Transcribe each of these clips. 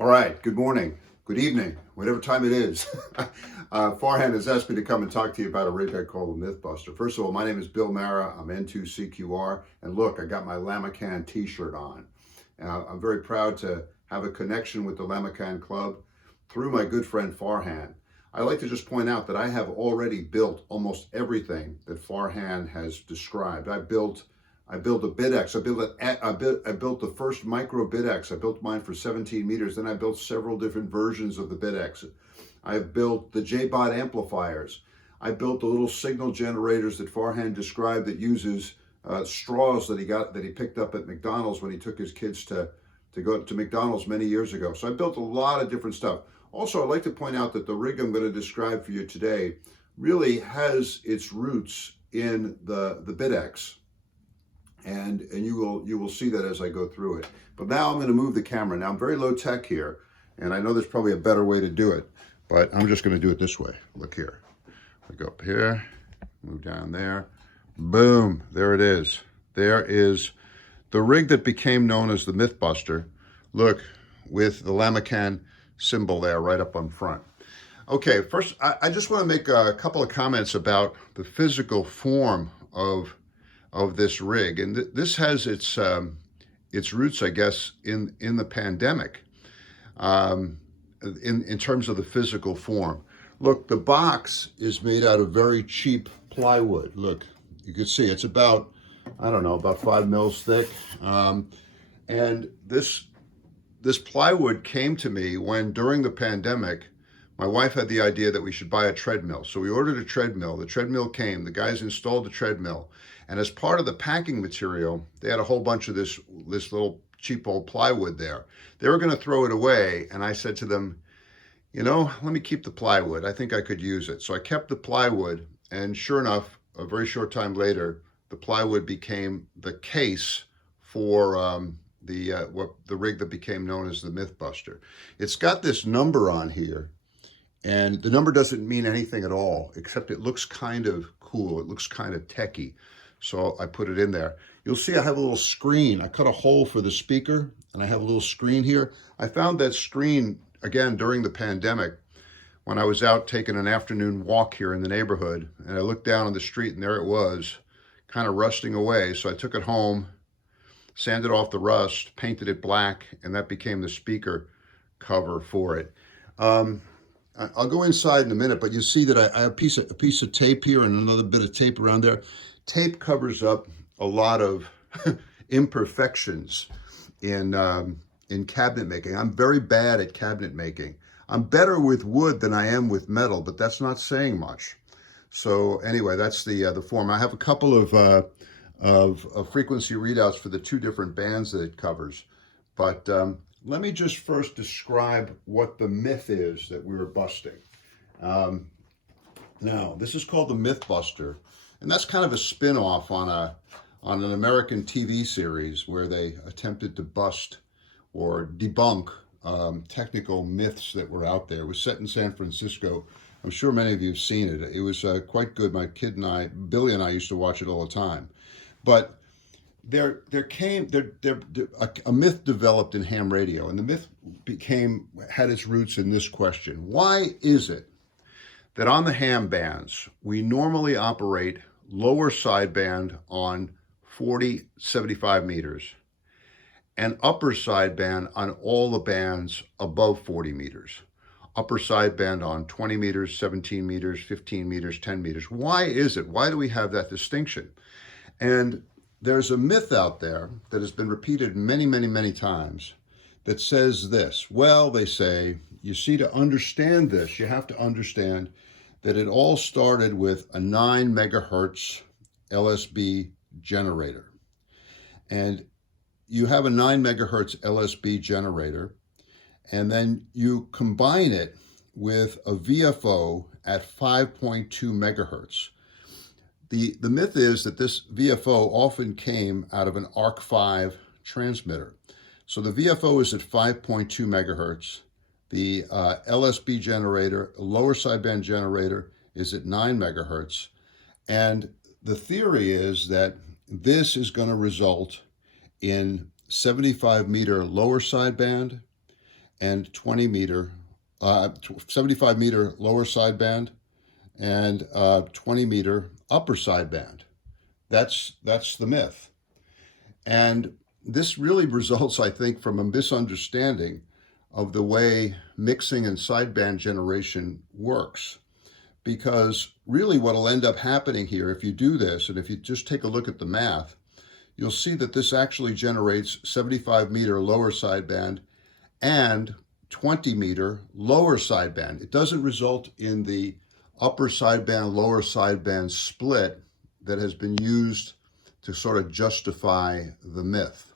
All right, good morning, good evening, whatever time it is. Farhan has asked me to come and talk to you about a rig I call the Mythbuster. First of all, my name is Bill Mara. I'm N2CQR, and look, I got my Lamakaan t-shirt on. I'm very proud to have a connection with the Lamakaan Club through my good friend Farhan. I'd like to just point out that I have already built almost everything that Farhan has described. I built a Bidex. I built the first micro Bidex. I built mine for 17 meters. Then I built several different versions of the Bidex. I've built the J-Bot amplifiers. I built the little signal generators that Farhan described that uses straws that he picked up at McDonald's when he took his kids to go to McDonald's many years ago. So I built a lot of different stuff. Also, I'd like to point out that the rig I'm going to describe for you today really has its roots in the Bidex. And you will see that as I go through it. But now I'm going to move the camera. Now I'm very low tech here, and I know there's probably a better way to do it, but I'm just going to do it this way. Look here. I go up here, move down there, boom, there it is. There is the rig that became known as the Mythbuster. Look, with the Lamakaan symbol there right up on front. Okay, first I just want to make a couple of comments about the physical form of this rig, and this has its roots, I guess, in the pandemic, in terms of the physical form. Look, the box is made out of very cheap plywood. Look, you can see it's about, I don't know, about 5 mils thick, and this plywood came to me when, during the pandemic, my wife had the idea that we should buy a treadmill. So we ordered a treadmill. The treadmill came. The guys installed the treadmill. And as part of the packing material, they had a whole bunch of this little cheap old plywood there. They were going to throw it away. And I said to them, you know, let me keep the plywood. I think I could use it. So I kept the plywood. And sure enough, a very short time later, the plywood became the case for the rig that became known as the Mythbuster. It's got this number on here. And the number doesn't mean anything at all, except it looks kind of cool. It looks kind of techy. So I put it in there. You'll see I have a little screen. I cut a hole for the speaker, and I have a little screen here. I found that screen, again, during the pandemic, when I was out taking an afternoon walk here in the neighborhood, and I looked down on the street, and there it was, kind of rusting away. So I took it home, sanded off the rust, painted it black, and that became the speaker cover for it. I'll go inside in a minute, but you see that I have a piece of tape here and another bit of tape around there. Tape covers up a lot of imperfections in cabinet making. I'm very bad at cabinet making. I'm better with wood than I am with metal, but that's not saying much. So anyway, that's the form. I have a couple of frequency readouts for the two different bands that it covers, but let me just first describe what the myth is that we were busting. Now, this is called the Mythbuster, and that's kind of a spin-off on an American TV series where they attempted to bust or debunk technical myths that were out there. It was set in San Francisco. I'm sure many of you have seen it. It was quite good. My kid and I, Billy and I, used to watch it all the time. But a myth developed in ham radio, and the myth had its roots in this question. Why is it that on the ham bands, we normally operate lower sideband on 75 meters and upper sideband on all the bands above 40 meters? Upper sideband on 20 meters, 17 meters, 15 meters, 10 meters. Why is it? Why do we have that distinction? And there's a myth out there that has been repeated many, many, many times that says this. Well, they say, you see, to understand this, you have to understand that it all started with a 9 megahertz LSB generator. And you have a 9 megahertz LSB generator, and then you combine it with a VFO at 5.2 megahertz. The myth is that this VFO often came out of an ARC-5 transmitter. So the VFO is at 5.2 megahertz. The LSB generator, lower sideband generator, is at 9 megahertz. And the theory is that this is going to result in 75 meter lower sideband and 20 meter, 75 meter lower sideband and 20 meter upper sideband. That's the myth. And this really results, I think, from a misunderstanding of the way mixing and sideband generation works. Because really what will end up happening here, if you do this, and if you just take a look at the math, you'll see that this actually generates 75 meter lower sideband and 20 meter lower sideband. It doesn't result in the upper sideband, lower sideband split that has been used to sort of justify the myth.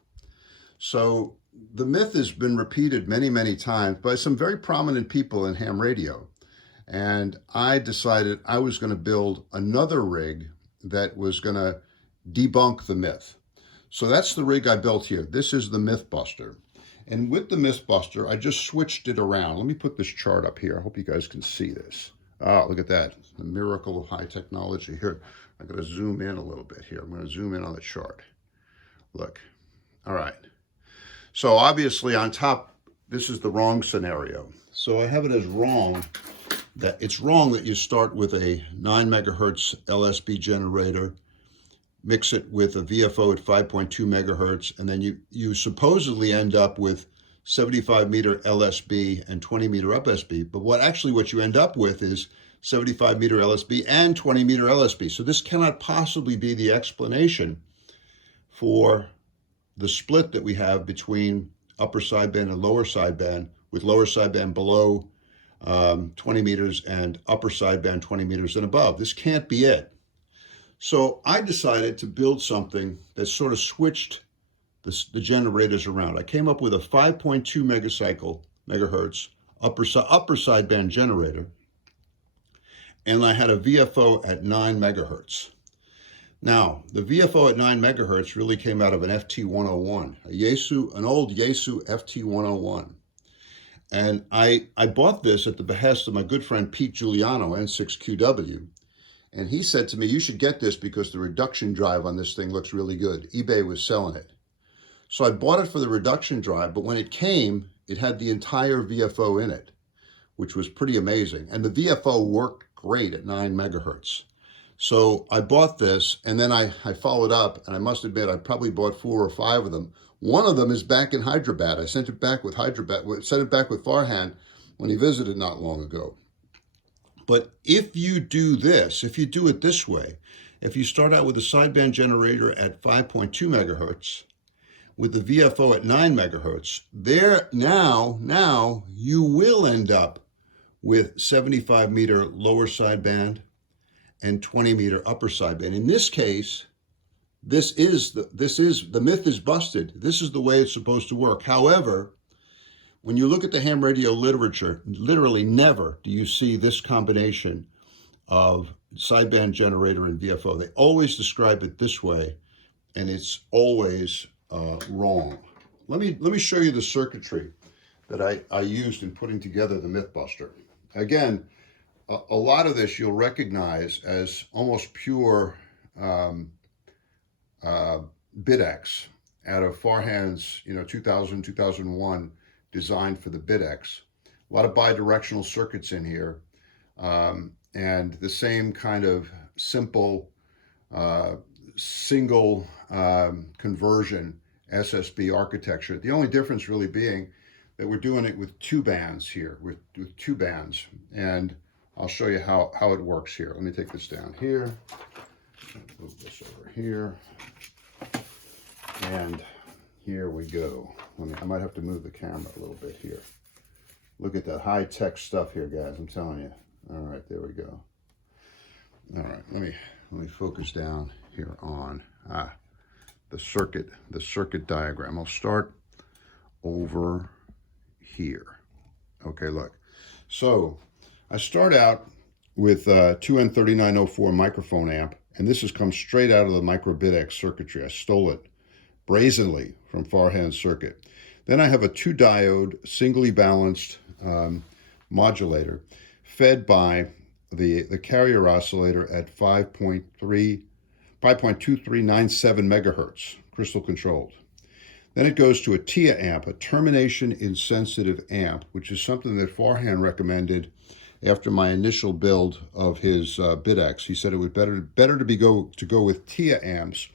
So the myth has been repeated many, many times by some very prominent people in ham radio. And I decided I was going to build another rig that was going to debunk the myth. So that's the rig I built here. This is the Mythbuster. And with the Mythbuster, I just switched it around. Let me put this chart up here. I hope you guys can see this. Oh, look at that. The miracle of high technology here. I'm going to zoom in a little bit here. I'm going to zoom in on the chart. Look. All right. So obviously on top, this is the wrong scenario. So I have it as wrong. That it's wrong that you start with a 9 megahertz LSB generator, mix it with a VFO at 5.2 megahertz, and then you supposedly end up with 75 meter LSB and 20 meter UPSB. But what you end up with is 75 meter LSB and 20 meter LSB. So this cannot possibly be the explanation for the split that we have between upper sideband and lower sideband, with lower sideband below 20 meters and upper sideband 20 meters and above. This can't be it. So I decided to build something that sort of switched the generators around. I came up with a 5.2 megahertz upper sideband generator, and I had a VFO at 9 megahertz. Now, the VFO at 9 megahertz really came out of an FT101, an old Yaesu FT101. And I bought this at the behest of my good friend Pete Giuliano, N6QW. And he said to me, you should get this because the reduction drive on this thing looks really good. eBay was selling it. So I bought it for the reduction drive, but when it came, it had the entire VFO in it, which was pretty amazing. And the VFO worked great at 9 megahertz. So I bought this, and then I followed up, and I must admit, I probably bought 4 or 5 of them. One of them is back in Hyderabad. I sent it back with Farhan when he visited not long ago. But if you do this, if you do it this way, if you start out with a sideband generator at 5.2 megahertz, with the VFO at 9 megahertz, now you will end up with 75 meter lower sideband and 20 meter upper sideband. In this case, the myth is busted. This is the way it's supposed to work. However, when you look at the ham radio literature, literally never do you see this combination of sideband generator and VFO. They always describe it this way, and it's always wrong. Let me show you the circuitry that I used in putting together the Mythbuster. Again, a lot of this you'll recognize as almost pure BitX out of Farhan's 2000, 2001 design for the BitX. A lot of bidirectional circuits in here, and the same kind of simple single conversion SSB architecture. The only difference really being that we're doing it with 2 bands here, with 2 bands. And I'll show you how it works here. Let me take this down here, move this over here, and here we go. I might have to move the camera a little bit here. Look at that high-tech stuff here, guys, I'm telling you. All right, there we go. All right, let me focus down here on the circuit diagram. I'll start over here. Okay, look. So I start out with 2N3904 microphone amp, and this has come straight out of the micro BitX circuitry. I stole it brazenly from Farhan's circuit. Then I have a 2-diode, singly balanced modulator fed by the carrier oscillator at 5.2397 megahertz, crystal controlled. Then it goes to a TIA amp, a termination insensitive amp, which is something that Farhan recommended after my initial build of his Bidex. He said it would better to go with TIA amps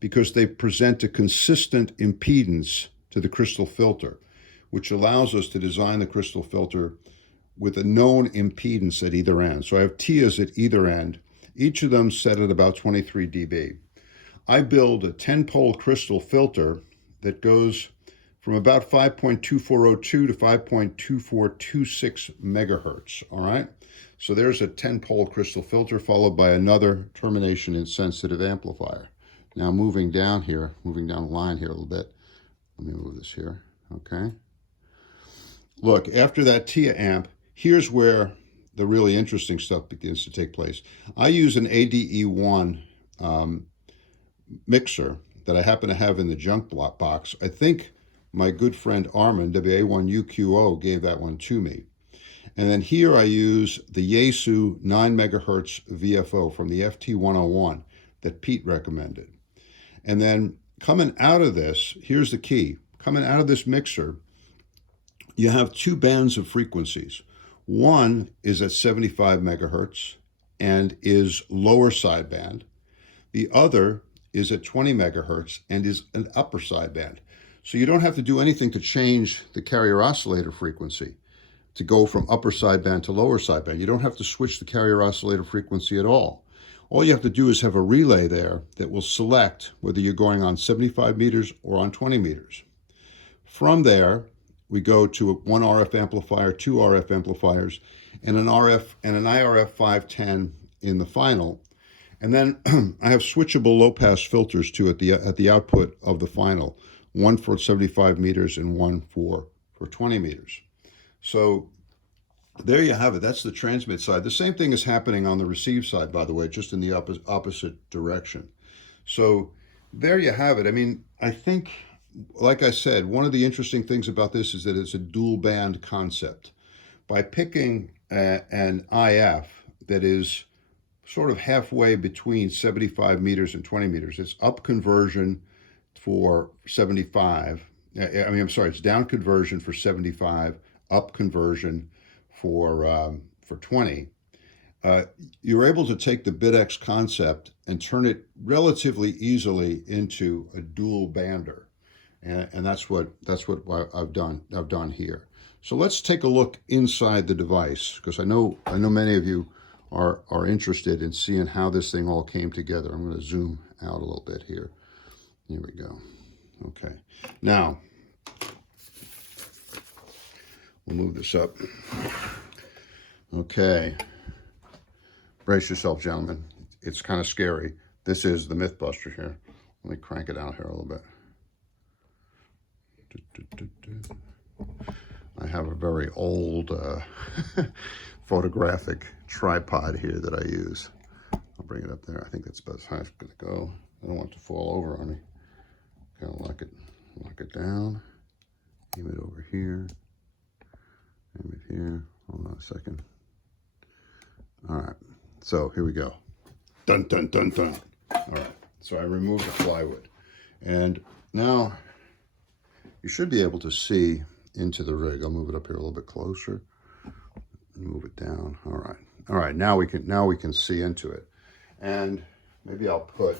because they present a consistent impedance to the crystal filter, which allows us to design the crystal filter with a known impedance at either end. So I have TIAs at either end, each of them set at about 23 dB. I build a 10-pole crystal filter that goes from about 5.2402 to 5.2426 megahertz, all right? So there's a 10-pole crystal filter followed by another termination insensitive amplifier. Now moving down the line here a little bit. Let me move this here, okay? Look, after that TIA amp, here's where the really interesting stuff begins to take place. I use an ADE1 mixer that I happen to have in the junk block box. I think my good friend Armin, WA1UQO, gave that one to me. And then here I use the Yaesu 9 megahertz VFO from the FT101 that Pete recommended. And then coming out of this, here's the key. Coming out of this mixer, you have two bands of frequencies. One is at 75 megahertz and is lower sideband. The other is at 20 megahertz and is an upper sideband. So you don't have to do anything to change the carrier oscillator frequency to go from upper sideband to lower sideband. You don't have to switch the carrier oscillator frequency at all. All you have to do is have a relay there that will select whether you're going on 75 meters or on 20 meters. From there, we go to one RF amplifier, two RF amplifiers, and an IRF 510 in the final. And then I have switchable low-pass filters too at the output of the final, one for 75 meters and one for 20 meters. So there you have it. That's the transmit side. The same thing is happening on the receive side, by the way, just in the opposite direction. So there you have it. I mean, I think, like I said, one of the interesting things about this is that it's a dual band concept. By picking an IF that is sort of halfway between 75 meters and 20 meters, it's up conversion for 75. It's down conversion for 75, up conversion for 20. You're able to take the Bidex concept and turn it relatively easily into a dual bander. And that's what I've done here. So let's take a look inside the device, because I know many of you are interested in seeing how this thing all came together. I'm going to zoom out a little bit here. Here we go. Okay. Now, we'll move this up. Okay. Brace yourself, gentlemen. It's kind of scary. This is the Mythbuster here. Let me crank it out here a little bit. I have a very old photographic tripod here that I use. I'll bring it up there. I think that's about as high as it's going to go. I don't want it to fall over on me. Kind of lock it down. Aim it over here. Aim it here. Hold on a second. All right. So here we go. Dun, dun, dun, dun. All right. So I removed the plywood. And now you should be able to see into the rig. I'll move it up here a little bit closer. Move it down. All right. All right. Now we can see into it. And maybe I'll put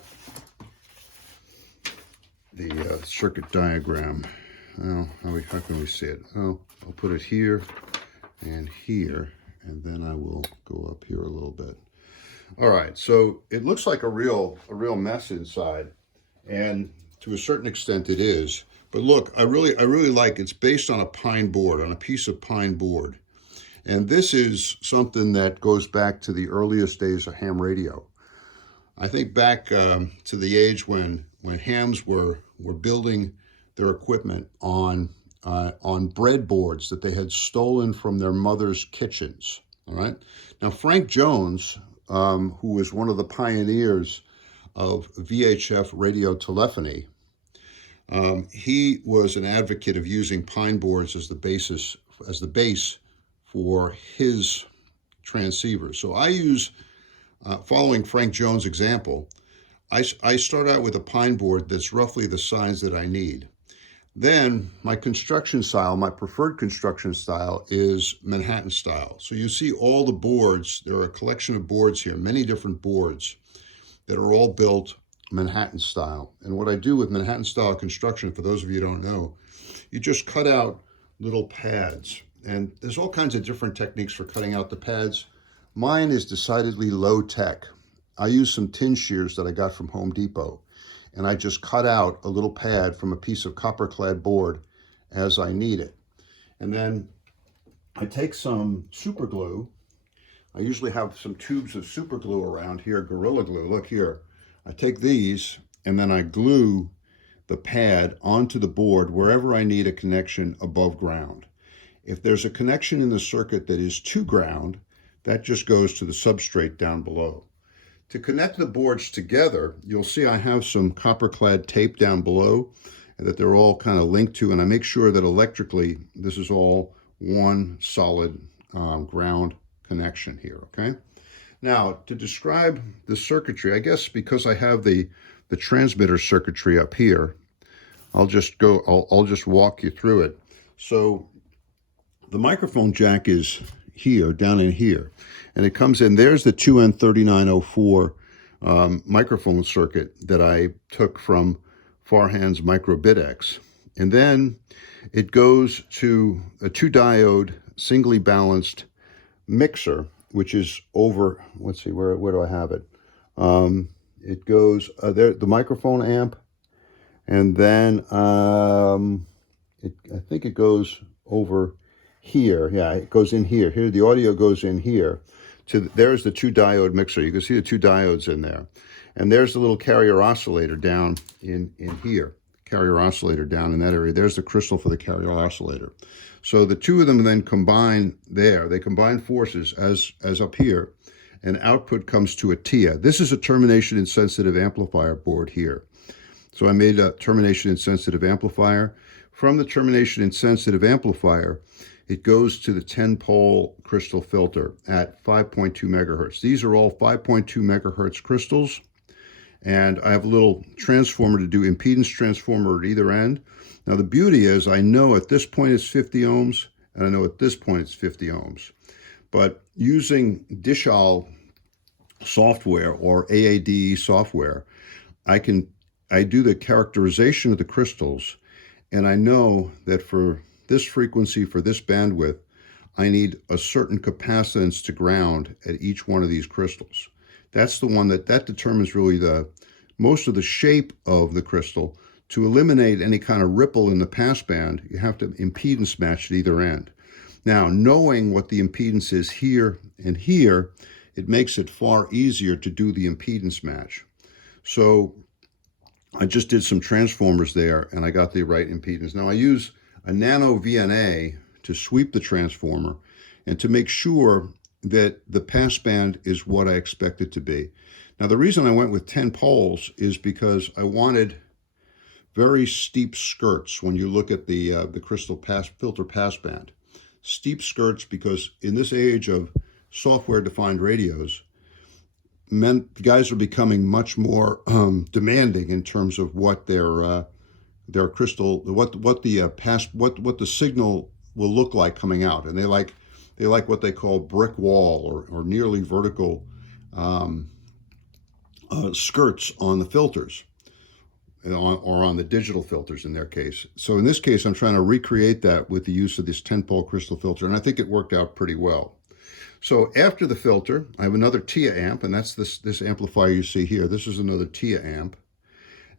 the circuit diagram. Oh, how can we see it? Oh, I'll put it here and here, and then I will go up here a little bit. All right. So it looks like a real mess inside, and to a certain extent it is. But look, I really like it's based on a pine board, on a piece of pine board. And this is something that goes back to the earliest days of ham radio. I think back to the age when hams were building their equipment on breadboards that they had stolen from their mother's kitchens. All right. Now, Frank Jones, who was one of the pioneers of VHF radio telephony, he was an advocate of using pine boards as the base for his transceivers. So I use, following Frank Jones' example, I start out with a pine board that's roughly the size that I need. Then my construction style, my preferred construction style is Manhattan style. So you see all the boards, there are a collection of boards here, many different boards that are all built Manhattan style. And what I do with Manhattan style construction, for those of you who don't know, you just cut out little pads. And there's all kinds of different techniques for cutting out the pads. Mine is decidedly low tech. I use some tin shears that I got from Home Depot, and I just cut out a little pad from a piece of copper clad board as I need it. And then I take some super glue. I usually have some tubes of super glue around here, Gorilla Glue. Look here. I take these and then I glue the pad onto the board wherever I need a connection above ground. If there's a connection in the circuit that is to ground, that just goes to the substrate down below. To connect the boards together, you'll see I have some copper clad tape down below that they're all kind of linked to, and I make sure that electrically this is all one solid ground connection here, okay? Now, to describe the circuitry, I guess because I have the transmitter circuitry up here, I'll just walk you through it. So the microphone jack is here, down in here, and it comes in, there's the 2N3904 microphone circuit that I took from Farhan's MicroBitX. And then it goes to a 2-diode, singly balanced mixer, which is over, let's see, where do I have it? It goes, there, the microphone amp, and then I think it goes over here. Yeah, it goes in here. Here, the audio goes in here. There's the 2-diode mixer. You can see the 2 diodes in there. And there's the little carrier oscillator down in here. Carrier oscillator down in that area. There's the crystal for the carrier oscillator. So the two of them then combine there. They combine forces as up here, and output comes to a TIA. This is a termination insensitive amplifier board here. So I made a termination insensitive amplifier. From the termination insensitive amplifier, it goes to the 10-pole crystal filter at 5.2 megahertz. These are all 5.2 megahertz crystals. And I have a little transformer to do impedance transformer at either end. Now the beauty is I know at this point it's 50 ohms, and I know at this point it's 50 ohms. But using Dishal software or AADE software, I do the characterization of the crystals, and I know that for this frequency, for this bandwidth, I need a certain capacitance to ground at each one of these crystals. That's the one that determines really most of the shape of the crystal. To eliminate any kind of ripple in the passband, you have to impedance match at either end. Now, knowing what the impedance is here and here, it makes it far easier to do the impedance match. So I just did some transformers there and I got the right impedance. Now I use a nano VNA to sweep the transformer and to make sure that the passband is what I expect it to be. Now the reason I went with 10 poles is because I wanted very steep skirts when you look at the crystal filter passband. Steep skirts because in this age of software-defined radios, guys are becoming much more demanding in terms of what their crystal, what the signal will look like coming out, and they like what they call brick wall or nearly vertical skirts on the filters, or on the digital filters in their case. So in this case, I'm trying to recreate that with the use of this 10-pole crystal filter, and I think it worked out pretty well. So after the filter, I have another TIA amp, and that's this amplifier you see here. This is another TIA amp.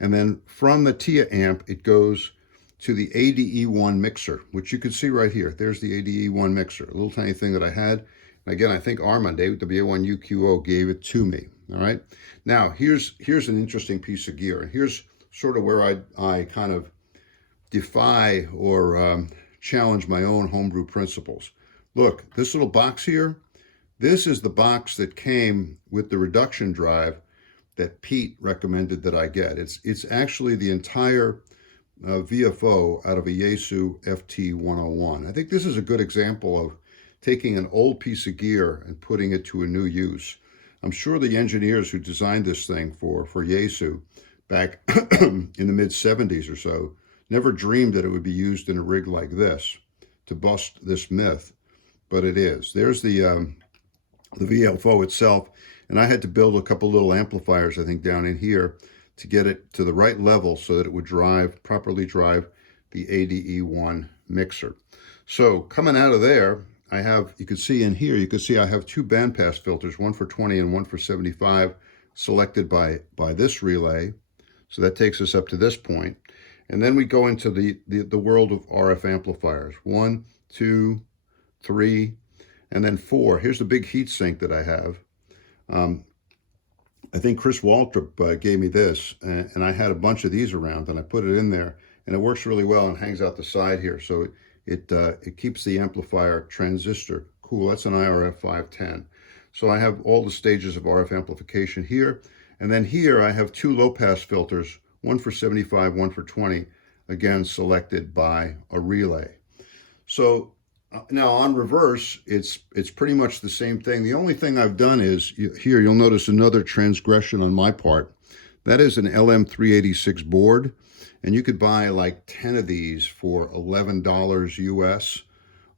And then from the TIA amp, it goes to the ADE1 mixer, which you can see right here. There's the ADE1 mixer, a little tiny thing that I had. And again, I think Armand, WA1UQO, gave it to me. All right. Now, here's an interesting piece of gear. And here's sort of where I kind of defy or challenge my own homebrew principles. Look, this little box here, this is the box that came with the reduction drive that Pete recommended that I get. It's actually the entire VFO out of a Yaesu FT101. I think this is a good example of taking an old piece of gear and putting it to a new use. I'm sure the engineers who designed this thing for Yaesu back in the mid-70s or so Never dreamed that it would be used in a rig like this to bust this myth, but it is. There's the VFO itself, and I had to build a couple little amplifiers, I think, down in here to get it to the right level so that it would properly drive the ADE1 mixer. So coming out of there, I have, you can see in here, you can see I have two bandpass filters, one for 20 and one for 75, selected by this relay. So that takes us up to this point. And then we go into the world of RF amplifiers. 1, 2, 3, and then 4. Here's the big heat sink that I have. I think Chris Waltrip gave me this, and I had a bunch of these around, and I put it in there, and it works really well and hangs out the side here. So it keeps the amplifier transistor cool. That's an IRF 510. So I have all the stages of RF amplification here. And then here I have two low-pass filters, one for 75, one for 20, again selected by a relay. So now on reverse, it's pretty much the same thing. The only thing I've done is, here you'll notice another transgression on my part. That is an LM386 board, and you could buy like 10 of these for $11 US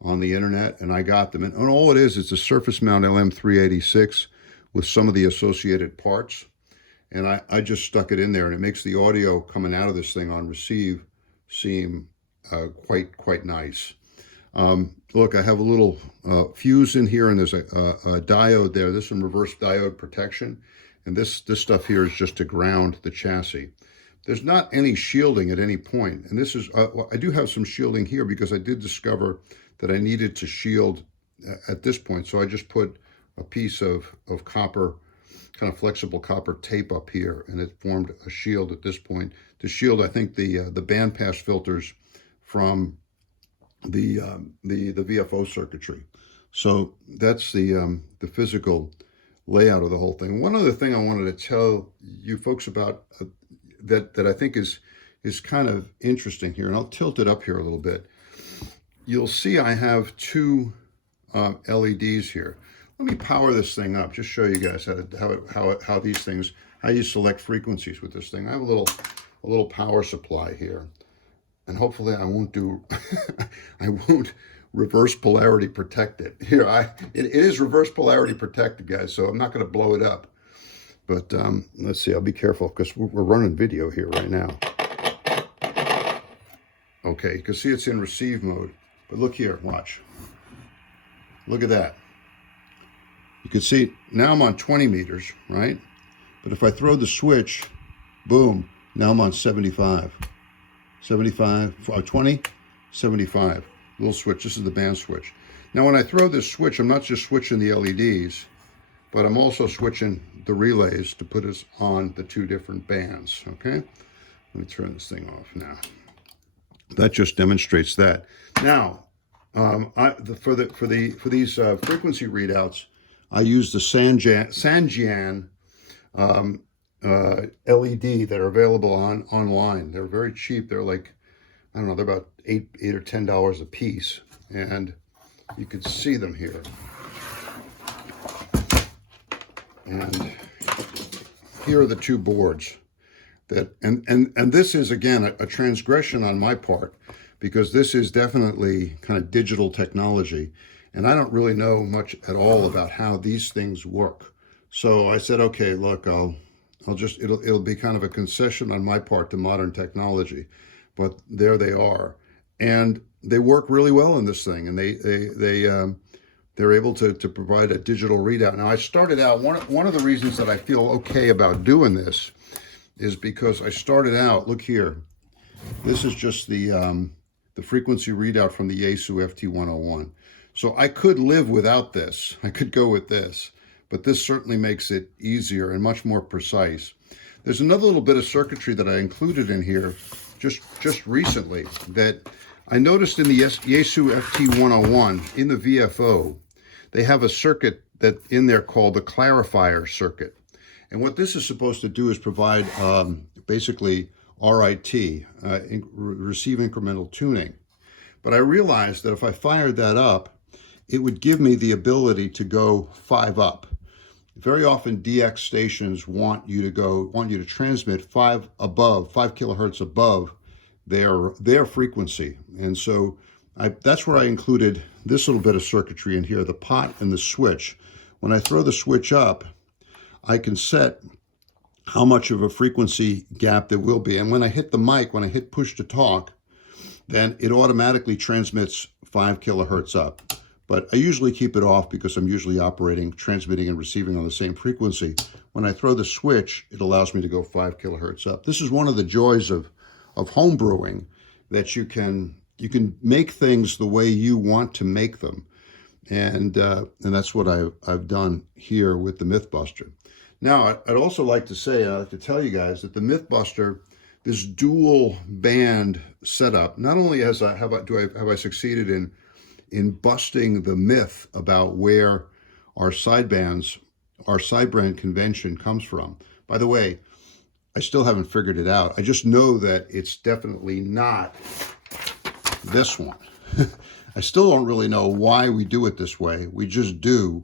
on the internet, and I got them. And all it is, it's a surface mount LM386 with some of the associated parts. And I just stuck it in there, and it makes the audio coming out of this thing on receive seem quite nice. Look, I have a little fuse in here, and there's a diode there. This is some reverse diode protection, and this stuff here is just to ground the chassis. There's not any shielding at any point, and this is I do have some shielding here because I did discover that I needed to shield at this point, so I just put a piece of copper, kind of flexible copper tape up here, and it formed a shield at this point to shield, I think, the bandpass filters from the VFO circuitry. So that's the physical layout of the whole thing. One other thing I wanted to tell you folks about that I think is kind of interesting here, and I'll tilt it up here a little bit. You'll see I have two LEDs here. Let me power this thing up, just show you guys how these things, how you select frequencies with this thing. I have a little power supply here, and hopefully I won't do, I won't reverse polarity protect it. Here, it is reverse polarity protected, guys, so I'm not going to blow it up. But let's see, I'll be careful because we're running video here right now. Okay, you can see it's in receive mode, but look here, watch. Look at that. You can see now I'm on 20 meters, right? But if I throw the switch, boom, now I'm on 75. 20, 75. Little switch. This is the band switch. Now when I throw this switch, I'm not just switching the LEDs, but I'm also switching the relays to put us on the two different bands, okay? Let me turn this thing off now. That just demonstrates that. Now, for these frequency readouts, I use the Sanjian LED that are available online. They're very cheap. They're like, I don't know, they're about $8 or $10 a piece, and you can see them here. And here are the two boards that, and this is again a transgression on my part, because this is definitely kind of digital technology, and I don't really know much at all about how these things work. So I said, okay, look, it'll be kind of a concession on my part to modern technology, but there they are, and they work really well in this thing, and they're able to provide a digital readout. Now I started out, one of the reasons that I feel okay about doing this is because I started out, look here, this is just the frequency readout from the Yaesu FT101. So I could live without this. I could go with this, but this certainly makes it easier and much more precise. There's another little bit of circuitry that I included in here just recently that I noticed in the Yaesu FT101 in the VFO. They have a circuit that in there called the clarifier circuit. And what this is supposed to do is provide basically RIT, receive incremental tuning. But I realized that if I fired that up, it would give me the ability to go 5 up. Very often DX stations want you to transmit 5 kilohertz above their frequency. And so that's where I included this little bit of circuitry in here, the pot and the switch. When I throw the switch up, I can set how much of a frequency gap there will be. And when I hit the mic, when I hit push to talk, then it automatically transmits 5 kilohertz up. But I usually keep it off because I'm usually transmitting and receiving on the same frequency. When I throw the switch, it allows me to go 5 kilohertz up. This is one of the joys of home brewing, that you can make things the way you want to make them. And that's what I've done here with the Mythbuster. Now, I'd also like to say, I'd like to tell you guys that the Mythbuster, this dual band setup, not only have I succeeded in busting the myth about where our sideband convention comes from. By the way, I still haven't figured it out. I just know that it's definitely not this one. I still don't really know why we do it this way. We just do.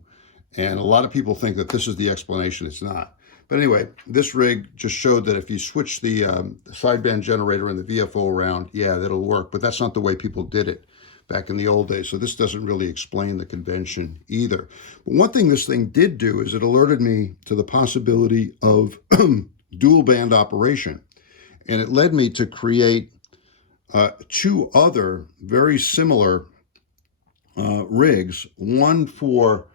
And a lot of people think that this is the explanation. It's not. But anyway, this rig just showed that if you switch the sideband generator and the VFO around, yeah, that'll work. But that's not the way people did it back in the old days. So this doesn't really explain the convention either. But one thing this thing did do is it alerted me to the possibility of dual band operation. And it led me to create 2 other very similar rigs, one for